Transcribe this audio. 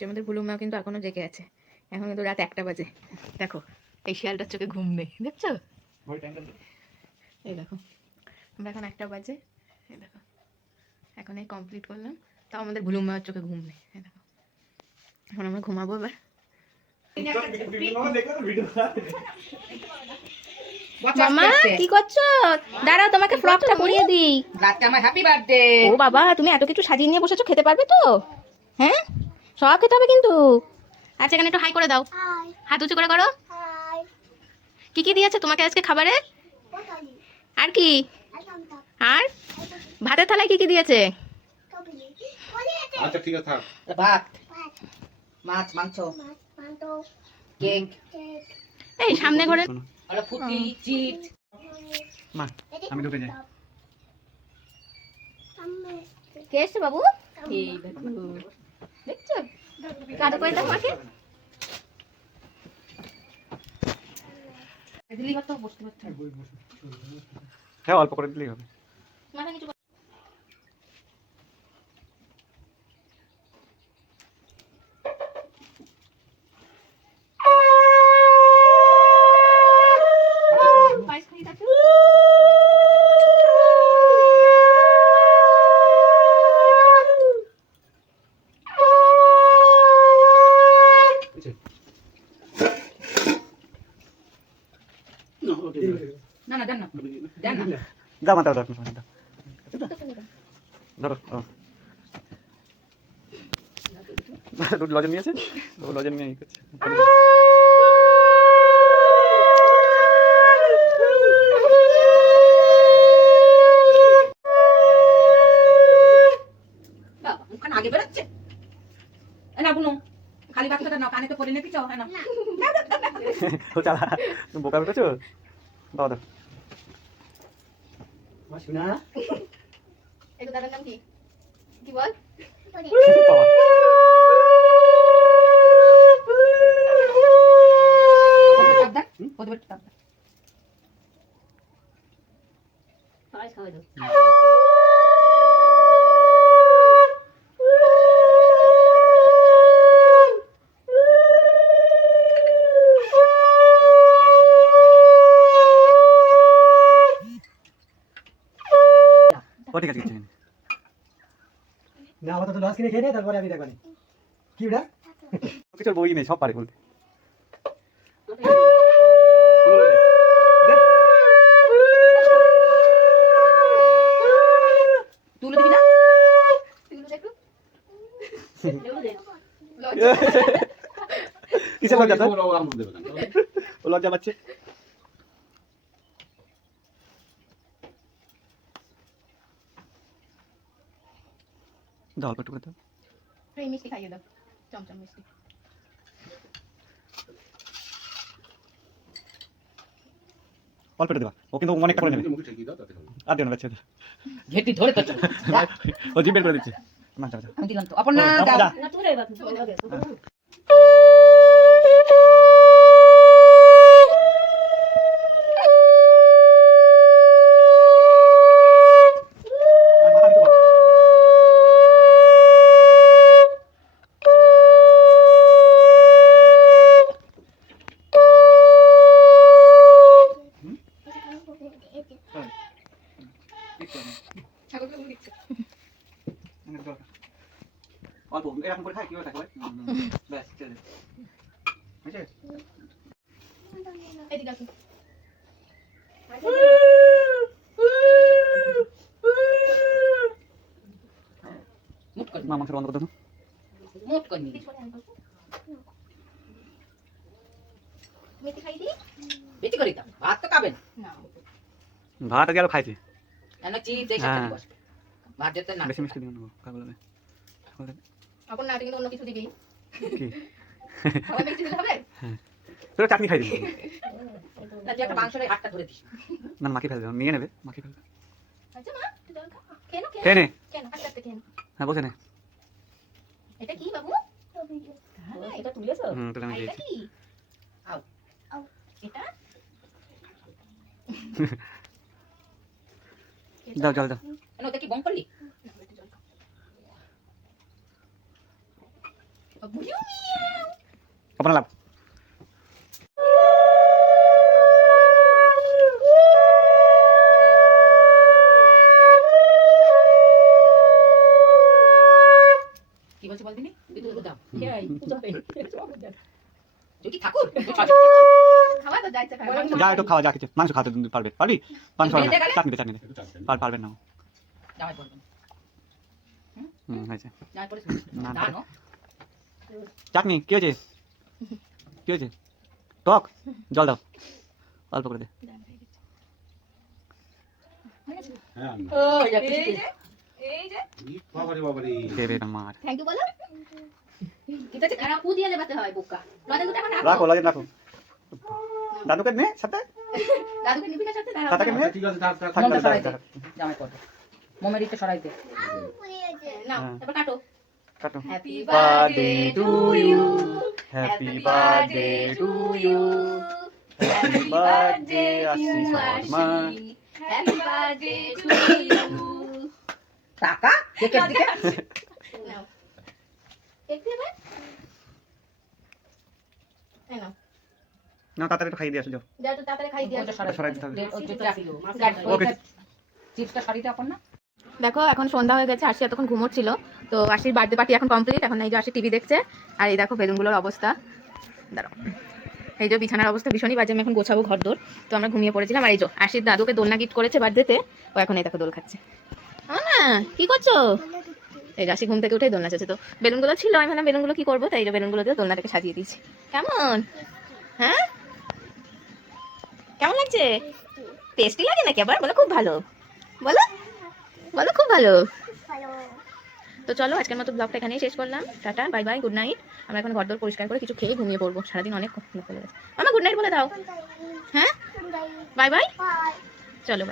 যে আমাদের ভুলুম মা কিন্তু এখনো জেগে আছে। এখন কিন্তু রাত 1টা বাজে। দেখো এই শিয়ালটার চোখে ঘুম নেই, দেখছো? এই দেখো আমরা এখন 1টা বাজে, এই দেখো এখন এই কমপ্লিট করলাম, তাও আমাদের ভুলুম মার চোখে ঘুম নেই। এই দেখো এখন আমরা ঘুমাবো এবার। মামা কি করছো? দাঁড়াও তোমাকে ফ্রকটা পরিয়ে দিই। রাতে আমার হ্যাপি বার্থডে। ও বাবা, তুমি এত কিছু সাজিয়ে নিয়ে বসেছো, খেতে পারবে তো? হ্যাঁ, সব খেতে হবে কিন্তু। আচ্ছা এখানে একটু হাই করে দাও, হাত উঁচু করে করো। কি কি দিয়েছে তোমাকে আজকে খাবারে? আর কি? আর ভাতের থালায় কি কি দিয়েছে? আচ্ছা ঠিক আছে থাক। ভাত, মাছ, মাংস, কেক, এই সামনে ঘরে আর ফুটি, চিট। মা আমি ঢুকে যাই। কে এসছে বাবু? এই দেখো, দেখছো কাজ করে দাও মাকে। দিলি কত বসতে পারতে। হ্যাঁ অল্প করে দিলেই হবে। মাথা নিচু পায়েস খাই থাকো। না না, দেন না, দেন না। দাও মাথা দাও ধরো। দুটো লজেন নিয়েছে, ও লজেন নিয়ে করছে। ওখানে আগে বেরোচ্ছে। না বুনু, খালি বাচ্চাটা নাও, কানে তো পরে নে পিছাও। হ্যাঁ না, ও চালা তুমি বোকা উঠেছো। দাও দাও শোনা। একটু দাদার নাম কি? কি বল? পায়েস খাওয়াই দাও। ও ঠিক আছে না আপাতত লস কিনে খেয়ে নে, তারপরে আমি দেখবানি কি ওটা কিছু বই নেই, সব পারে বলতে। তুলে দিবি না? কিসের লজ্জা তোর? ও লজ্জা পাচ্ছে। দাও অল্প একটু করে দাও। এই মিষ্টি খাইয়ে দাও, চমচম মিষ্টি। অল্প একটু দেবা, ও কিন্তু অনেকটা করে নেবে। আর দিও না বাচ্চা, ঘেটি ধরে তো চল। ও জিভ বের করে দিচ্ছে। না যাও যাও। আমি দিলাম তো। অপর্ণা দাও। না তুলে এবার অল্প এরকম করে খাই কিভাবে থাকে ব্যাস চলে বুঝছে। এদিকে আসো। মুট কর, মা মাংস বন্ধ করে দাও। মুট কর নি। মেথি খাই দিই? বেশি করে দাও, ভাত তো খাবেন না। ভাত আগে আরো খাইছি। না চিপস এই সাথে বস। ভাত যেতে না। বেশি মিষ্টি দিও না কাজ বলবে। এখন না কিন্তু অন্য কিছু দিবি। কি আবার মিষ্টি দিলে হবে? তোর চাটনি খাই দিবি। না যে একটা মাংসের হাতটা ধরে দিস। না মাখি ফেলবে, নিয়ে নেবে মাখি ফেলবে। আচ্ছা মা, তুই জল খা। খেয়ে নাও, খেয়ে নে। কেন আস্তে আস্তে খেয়ে নাও। হ্যাঁ বসে নে। এটা কি বাবু? হ্যাঁ, এটা তুলেছো? তোর আমি আর এটা দিয়েছি। কি? আও আও এটা? দাও জল দাও। কেন ওটা কি বম করলি? না, একটু জল খাও। আপনার লাভ কি বলছে বল দিনি তুই তো দাও কি ঠাকুর খাওয়া তো যাইছে যা একটু খাওয়া যা কিছু মাংস খাওয়াতে পারবে পারবি মাংস হবে না চাটনি পারবেন না জামাই পড়বে হয়েছে জামাই পড়ে না, না না চাটনি কি হয়েছে কি হয়েছে টক জল দাও অল্প করে দে ও এই যে দেবে না মার থ্যাংক ইউ বলো এটা যে খারাপ দিয়ে লেবাতে হয় বুকা লজেন দুটো এখন রাখো লজেন রাখো দাদুকে নে সাথে দাদুকে নিবি না সাথে দাদাকে নে মোমটা সরাই দে জামাই পড়বে মোমের ইতে সরাই দে না এবার কাটো কাটো happy birthday to you happy birthday to you happy birthday Ashish Sharma happy birthday to you টাকা কেকের দিকে নাও একটু এবার এই নাও না তাড়াতাড়ি একটু খাইয়ে দিয়ে আসো যাও যা তো তাড়াতাড়ি খাই দিয়া ওটা সরাই সরাই দিতে হবে। ওই ওকে। চিপসটা সরিয়ে দাও না দেখো এখন সন্ধ্যা হয়ে গেছে আশি এতক্ষণ ঘুমোচ্ছিল তো আশির বার্থডে পার্টি এখন কমপ্লিট এখন এই যে আশি টিভি দেখছে আর এই দেখো বেলুনগুলোর অবস্থা দাঁড়াও এই যে বিছানার অবস্থা ভীষণই বাজে আমি এখন গোছাবো ঘরদোর তো আমরা ঘুমিয়ে পড়েছিলাম আর এই যে আশির দাদুকে দোলনা গিফট করেছে বার্থডেতে ও এখন এই দেখো দোল খাচ্ছে না কি করছো এই যে আশি ঘুম থেকে উঠে দোলনা চাচ্ছে তো বেলুনগুলো ছিল আমি ভাবলাম বেলুনগুলো কি করবো তাই এই যে বেলুনগুলো দিয়ে দোলনাটাকে সাজিয়ে দিয়েছি কেমন হ্যাঁ কেমন লাগছে টেস্টি লাগে নাকি আবার বলো খুব ভালো বলো বলো খুব ভালো তো চলো আজকের মতো ব্লগটা এখানেই শেষ করলাম tata bye bye good night আমরা এখন ঘরদোর পরিষ্কার করে কিছু খেয়ে ঘুমিয়ে পড়বো সারাদিন অনেক হয়ে গেছে মামা গুড নাইট বলে দাও হ্যাঁ বাই বাই চলো bye.